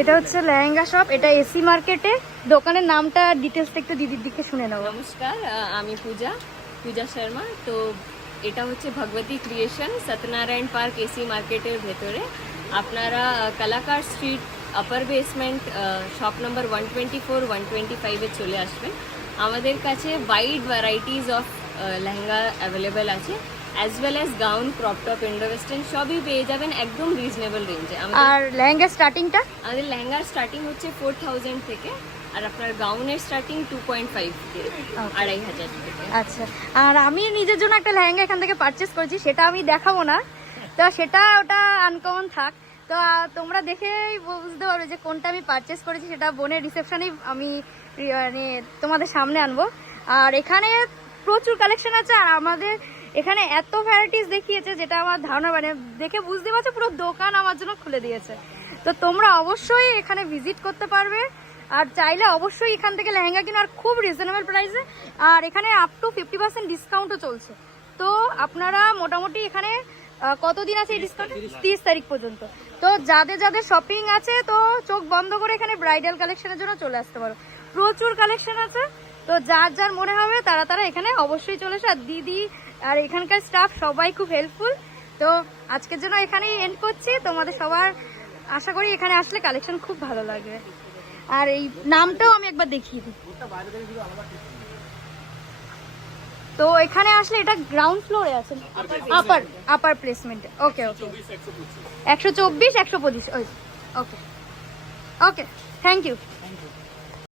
এটা হচ্ছে লেহেঙ্গা শপ এটা এসি মার্কেটে দোকানের নামটা ডিটেলসটা একটু দিদির দিকে শুনে নেব নমস্কার আমি পূজা পূজা শর্মা। তো এটা হচ্ছে Bhagavati creation Satyanarayan park AC মার্কেটের ভেতরে। আপনারা Kalakar street upper basement shop number one twenty four one twenty ফাইভে চলে আসবেন। আমাদের কাছে wide varieties of lehenga available আছে। As well as gown crop top Indo western সবই পেয়ে যাবেন একদম রিজনেবল রেঞ্জে আর লেহেঙ্গা স্টার্টিংটা আমাদের লেহেঙ্গার স্টার্টিং হচ্ছে ফোর থাউজেন্ড থেকে আর আপনার গাউনের স্টার্টিং টু পয়েন্ট ফাইভ আড়াই হাজার আচ্ছা আর আমি নিজের জন্য একটা লেহেঙ্গা এখান থেকে পারচেস করেছি সেটা আমি দেখাবো না। তো সেটা ওটা আনকমন থাক। তো তোমরা দেখেই বুঝতে পারবে যে কোনটা আমি পারচেস করেছি সেটা বোনের রিসেপশনেই আমি মানে তোমাদের সামনে আনব। আর এখানে প্রচুর কালেকশন আছে আর আমাদের এখানে এত ভ্যারাইটিস দেখিয়েছে যেটা আমার ধারণা মানে দেখে বুঝতে পারছ পুরো দোকান আমার জন্য খুলে দিয়েছে। তো তোমরা অবশ্যই এখানে ভিজিট করতে পারবে আর চাইলে অবশ্যই এখান থেকে লেহেঙ্গা কিনো আর খুব রিজনেবল প্রাইসে আর এখানে আপ টু ফিফটি পার্সেন্ট ডিসকাউন্টও চলছে। তো আপনারা মোটামুটি এখানে কতদিন আছে এই ডিসকাউন্ট তিরিশ তারিখ পর্যন্ত। তো যাদের যাদের শপিং আছে তো চোখ বন্ধ করে এখানে ব্রাইডাল কালেকশনের জন্য চলে আসতে পারো। প্রচুর কালেকশন আছে। তো যার যার মনে হবে, তারা তারা এখানে অবশ্যই চলে আসে আর দিদি আর এখানকার স্টাফ সবাই খুব হেল্পফুল তো আজকের জন্য এখানেই এন্ড করছি। তোমাদের সবার আশা করি এখানে আসলে কালেকশন খুব ভালো লাগবে। আর এই নামটাও আমি একবার দেখিয়ে দিই। তো এখানে আসলে এটা গ্রাউন্ড ফ্লোরে আছে। আপার আপার প্লেসমেন্টে ওকে ওকে একশো চব্বিশ, একশো পঁচিশ। Okay okay thank you thank you